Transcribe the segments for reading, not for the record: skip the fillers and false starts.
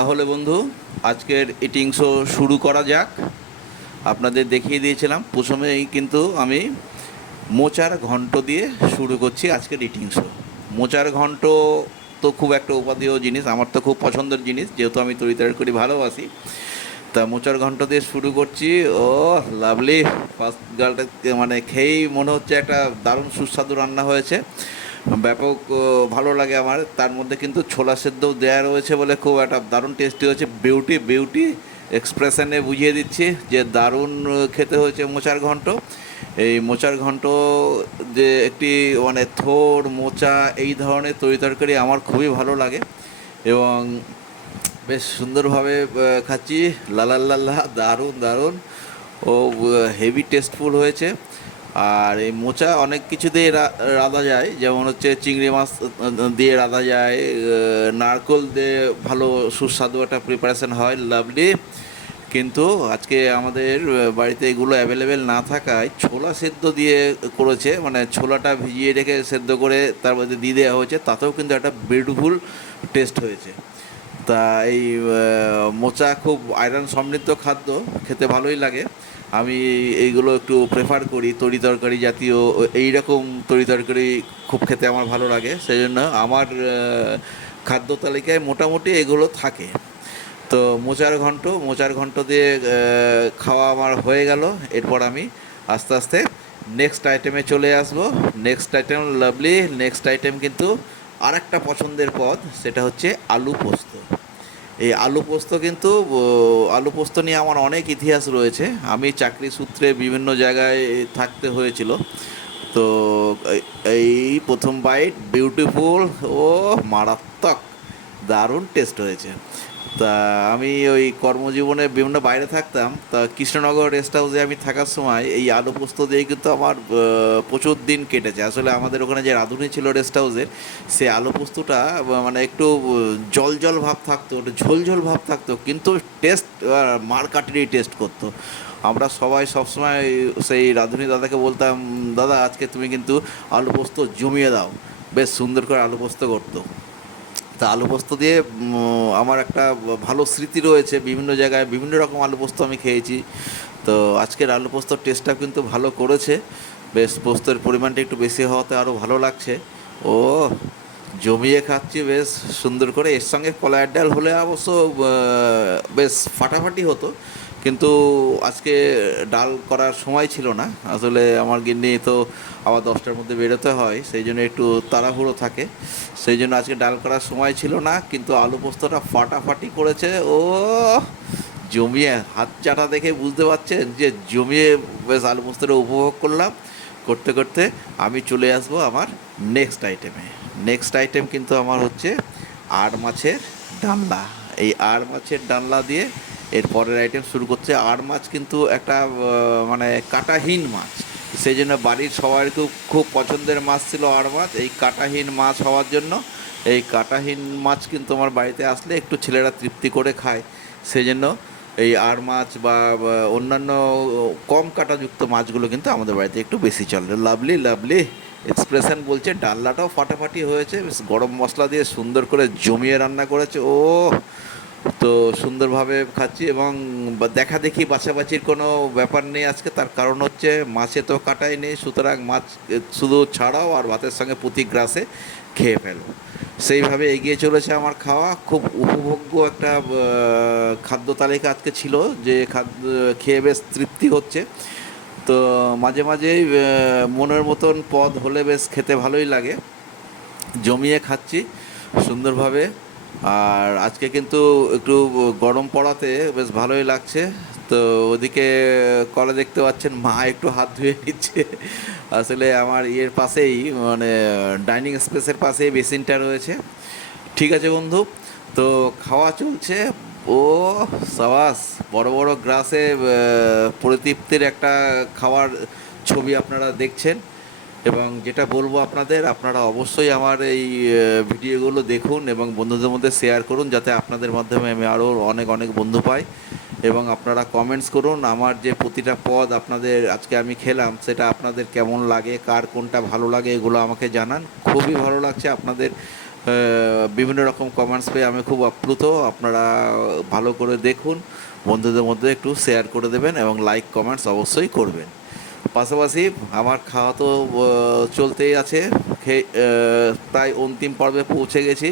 তাহলে বন্ধু, আজকের ইটিং শো শুরু করা যাক। আপনাদের দেখিয়ে দিয়েছিলাম প্রথমেই, কিন্তু আমি মোচার ঘন্ট দিয়ে শুরু করছি আজকের ইটিং শো। মোচার ঘন্ট তো খুব একটা উপাদেয় জিনিস, আমার তো খুব পছন্দের জিনিস, যেহেতু আমি তরি তরকারি ভালোবাসি। তা মোচার ঘন্ট দিয়ে শুরু করছি। ও লাভলি! ফার্স্ট গালটা মানে খেয়েই মনে হচ্ছে একটা দারুণ সুস্বাদু রান্না হয়েছে। ব্যাপক ভালো লাগে আমার। তার মধ্যে কিন্তু ছোলা সেদ্ধও দেওয়া রয়েছে বলে খুব একটা দারুণ টেস্টি হয়েছে। বিউটি বিউটি এক্সপ্রেশনে বুঝিয়ে দিচ্ছি যে দারুণ খেতে হয়েছে মোচার ঘন্ট। এই মোচার ঘন্ট যে একটি মানে থোড় মোচা এই ধরনের তরিতরকারি আমার খুবই ভালো লাগে, এবং বেশ সুন্দরভাবে খাচ্ছি। লাল্লা দারুণ দারুণ ও হেভি টেস্টফুল হয়েছে। আর এই মোচা অনেক কিছু দিয়ে রাঁধা যায়, যেমন হচ্ছে চিংড়ি মাছ দিয়ে রাঁধা যায়, নারকোল দিয়ে ভালো সুস্বাদু একটা প্রিপারেশন হয়, লাভলি। কিন্তু আজকে আমাদের বাড়িতে এগুলো অ্যাভেলেবেল না থাকায় ছোলা সেদ্ধ দিয়ে করেছে, মানে ছোলাটা ভিজিয়ে রেখে সেদ্ধ করে তার মধ্যে দিয়ে দেওয়া হয়েছে, তাতেও কিন্তু একটা বিউটিফুল টেস্ট হয়েছে। তা এই মোচা খুব আয়রন সমৃদ্ধ খাদ্য, খেতে ভালোই লাগে। আমি এইগুলো একটু প্রেফার করি, তরি তরকারি জাতীয় এই রকম তরি তরকারি খুব খেতে আমার ভালো লাগে, সেই জন্য আমার খাদ্য তালিকায় মোটামুটি এগুলো থাকে। তো মোচার ঘন্ট দিয়ে খাওয়া আমার হয়ে গেল। এরপর আমি আস্তে আস্তে নেক্সট আইটেমে চলে আসব। Next item lovely, next item কিন্তু আর একটা পছন্দের পদ, সেটা হচ্ছে আলু পোস্ত। এই আলু পোস্ত কিন্তু আলু পোস্ত নিয়ে আমার অনেক ইতিহাস রয়েছে। আমি চাকরি সূত্রে বিভিন্ন জায়গায় থাকতে হয়েছিল। তো এই এই প্রথম বাইট বিউটিফুল, ও মারাত্মক দারুণ টেস্ট হয়েছে। তা আমি ওই কর্মজীবনে বিভিন্ন বাইরে থাকতাম, তা কৃষ্ণনগর রেস্ট হাউসে আমি থাকার সময় এই আলু পোস্ত দিয়ে কিন্তু আমার প্রচুর দিন কেটেছে। আসলে আমাদের ওখানে যে রাঁধুনি ছিল রেস্ট হাউসের, সে আলু পোস্তটা মানে একটু জল জল ভাব থাকতো, একটু ঝোল ঝোল ভাব থাকতো, কিন্তু টেস্ট মারকাটারি টেস্ট করতো। আমরা সবাই সবসময় সেই রাঁধুনি দাদাকে বলতাম, দাদা আজকে তুমি কিন্তু আলু পোস্ত জমিয়ে দাও। বেশ সুন্দর করে আলু পোস্ত করতো। তা আলু পোস্ত দিয়ে আমার একটা ভালো স্মৃতি রয়েছে, বিভিন্ন জায়গায় বিভিন্ন রকম আলু পোস্ত আমি খেয়েছি। তো আজকের আলু পোস্তর টেস্টটা কিন্তু ভালো করেছে, বেশ পোস্তের পরিমাণটা একটু বেশি হওয়াতে আরও ভালো লাগছে। ও জমিয়ে খাচ্ছি বেশ সুন্দর করে। এর সঙ্গে কলাইয়ের ডাল হলে অবশ্য বেশ ফাটাফাটি হতো, কিন্তু আজকে ডাল করার সময় ছিল না। আসলে আমার গিন্নি তো আবার 10টার মধ্যে বেরোতে হয়, সেই জন্য একটু তাড়াহুড়ো থাকে, সেই জন্য আজকে ডাল করার সময় ছিল না। কিন্তু আলু পোস্তটা ফাটাফাটি করেছে। ও জমিয়ে, হাত চাটা দেখে বুঝতে পারছেন যে জমিয়ে বেশ আলু পোস্তটা উপভোগ করলাম। করতে করতে আমি চলে আসবো আমার নেক্সট আইটেমে। নেক্সট আইটেম কিন্তু আমার হচ্ছে আড় মাছের ডালনা। এই আড় মাছের ডালনা দিয়ে এর পরের আইটেম শুরু করছে। আড় মাছ কিন্তু একটা মানে কাঁটাহীন মাছ, সেই জন্য বাড়ির সবার খুব খুব পছন্দের মাছ ছিল আড় মাছ। এই কাঁটাহীন মাছ হওয়ার জন্য, এই কাঁটাহীন মাছ কিন্তু আমার বাড়িতে আসলে একটু ছেলেরা তৃপ্তি করে খায়, সেই জন্য এই আড় মাছ বা অন্যান্য কম কাঁটাযুক্ত মাছগুলো কিন্তু আমাদের বাড়িতে একটু বেশি চলে। লাভলি লাভলি এক্সপ্রেশন বলছে ডালনাটাও ফাটাফাটি হয়েছে, বেশ গরম মশলা দিয়ে সুন্দর করে জমিয়ে রান্না করেছে। ও তো সুন্দরভাবে খাচ্ছি, এবং দেখা দেখি বাছাবাছির কোনো ব্যাপার নেই আজকে। তার কারণ হচ্ছে মাছে তো কাটাই নেই, সুতরাং মাছ শুধু ছাড়াও আর ভাতের সঙ্গে প্রতি গ্রাসে খেয়ে ফেলো। সেইভাবে এগিয়ে চলেছে আমার খাওয়া। খুব উপভোগ্য একটা খাদ্য তালিকা আজকে ছিল, যে খাদ্য খেয়ে বেশ তৃপ্তি হচ্ছে। তো মাঝে মাঝেই মনের মতন পদ হলে বেশ খেতে ভালোই লাগে। জমিয়ে খাচ্ছি সুন্দরভাবে। আর আজকে কিন্তু একটু গরম পড়াতে বেশ ভালোই লাগছে। তো ওদিকে কলে দেখতে পাচ্ছেন মা একটু হাত ধুয়ে নিচ্ছে। আসলে আমার ইয়ের পাশেই, মানে ডাইনিং স্পেসের পাশেই বেসিনটা রয়েছে। ঠিক আছে বন্ধু, তো খাওয়া চলছে। ও সাবাস! বড় বড় গ্রাসে পরিতৃপ্তির একটা খাওয়ার ছবি আপনারা দেখছেন। এবং যেটা বলবো আপনাদের, আপনারা অবশ্যই আমার এই ভিডিওগুলো দেখুন এবং বন্ধুদের মধ্যে শেয়ার করুন, যাতে আপনাদের মাধ্যমে আমি আরও অনেক অনেক বন্ধু পাই। এবং আপনারা কমেন্টস করুন আমার যে প্রতিটা পদ আপনাদের আজকে আমি খেলাম, সেটা আপনাদের কেমন লাগে, কার কোনটা ভালো লাগে, এগুলো আমাকে জানান। খুবই ভালো লাগছে আপনাদের বিভিন্ন রকম কমেন্টস পেয়ে আমি খুব আপ্লুত। আপনারা ভালো করে দেখুন, বন্ধুদের মধ্যে একটু শেয়ার করে দেবেন এবং লাইক কমেন্টস অবশ্যই করবেন। পাশাপাশি আমার খাওয়া তো চলতেই আছে। প্রায় অন্তিম পর্বে পৌঁছে গেছি।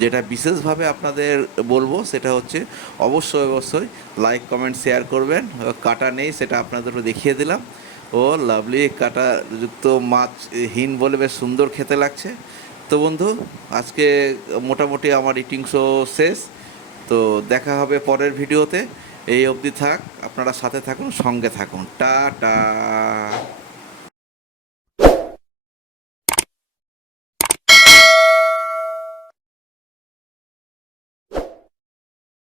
যেটা বিশেষভাবে আপনাদের বলবো সেটা হচ্ছে অবশ্যই অবশ্যই লাইক কমেন্ট শেয়ার করবেন। কাটা নেই সেটা আপনাদেরও দেখিয়ে দিলাম। ও লাভলি কাটাযুক্ত মাছ হিন বলে বেশ সুন্দর খেতে লাগছে। তো বন্ধু, আজকে মোটামুটি আমার ইটিং শো শেষ। তো দেখা হবে পরের ভিডিওতে। এই অবধি থাক, আপনারা সাথে থাকুন, সঙ্গে থাকুন। টাটা।